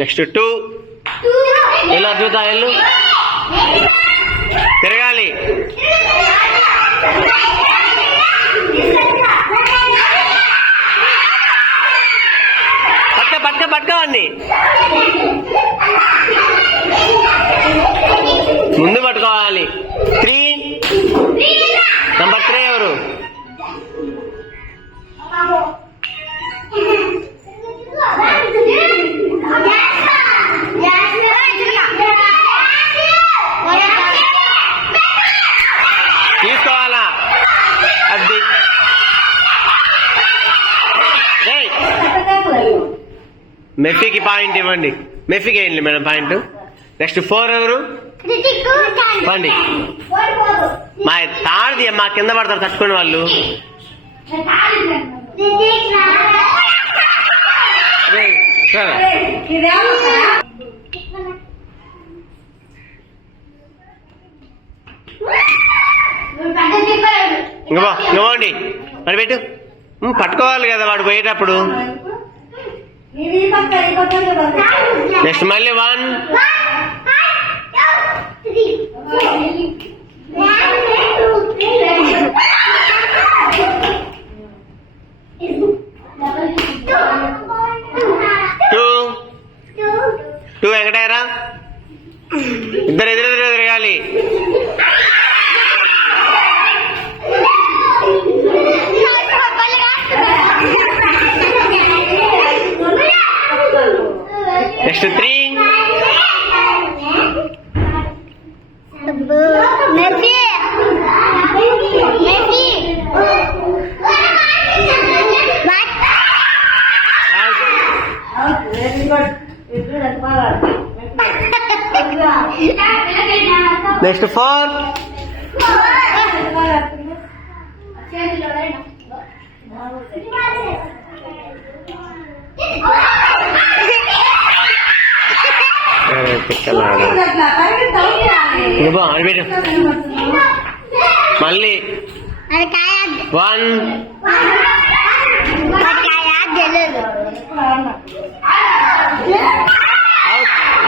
Next 2 ఎలా చూద్దా ఎల్లు తిరగాలి. పట్టుకోవండి ముందు పట్టుకోవాలి. 3 నెంబర్ 3 ఎవరు? తీసుకోవాలా అది. మెఫీకి పాయింట్ ఇవ్వండి. మెఫీకి వేయండి మేడం పాయింట్. నెక్స్ట్ 4 ఎవరు? పండి మా తాడిది మా కింద పడతారు తట్టుకునే వాళ్ళు. ఇంకోండి మరి పెట్టు. పట్టుకోవాలి కదా వాడు పోయేటప్పుడు. నెక్స్ట్ మళ్ళీ 1 2 వెంకటేరా ఇద్దరు ఎదురెదురు తిరగాలి. నెక్స్ట్ 3 నెక్స్ట్ 4 మళ్ళీ 1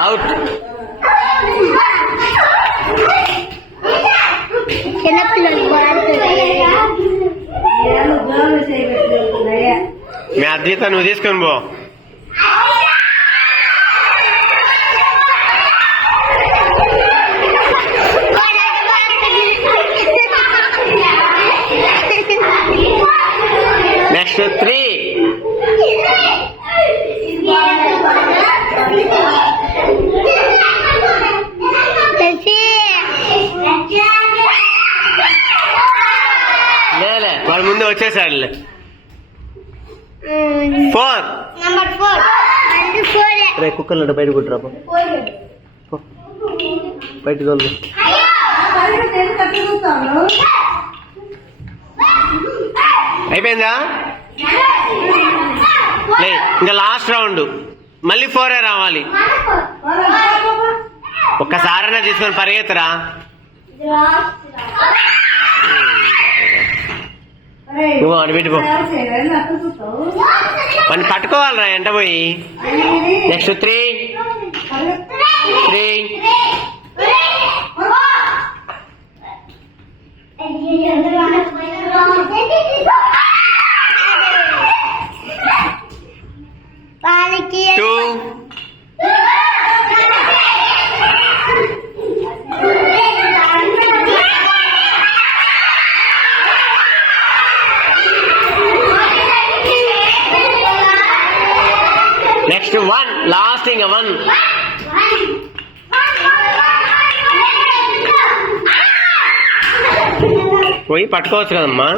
అవుట్. మీ అద్విత నువ్వు తీసుకొని పో. నెక్స్ట్ 3 లేలే వాడు ముందు వచ్చేసాడు. 4 రే కుక్కలు బయట కుట్టరా బయట తోలు. అయిపోయిందా? ఇంకా లాస్ట్ రౌండ్ మళ్ళీ 4 రావాలి. ఒక్కసారైనా తీసుకొని పరిగెత్తరా. నువ్వు అడిపెట్టుకో వాడిని పట్టుకోవాలరా ఎంట పోయి. నెక్స్ట్ 3 2 నెక్స్ట్ 1 లాస్ట్ ఇంకా 1 పోయి పట్టుకోవచ్చు కదమ్మా.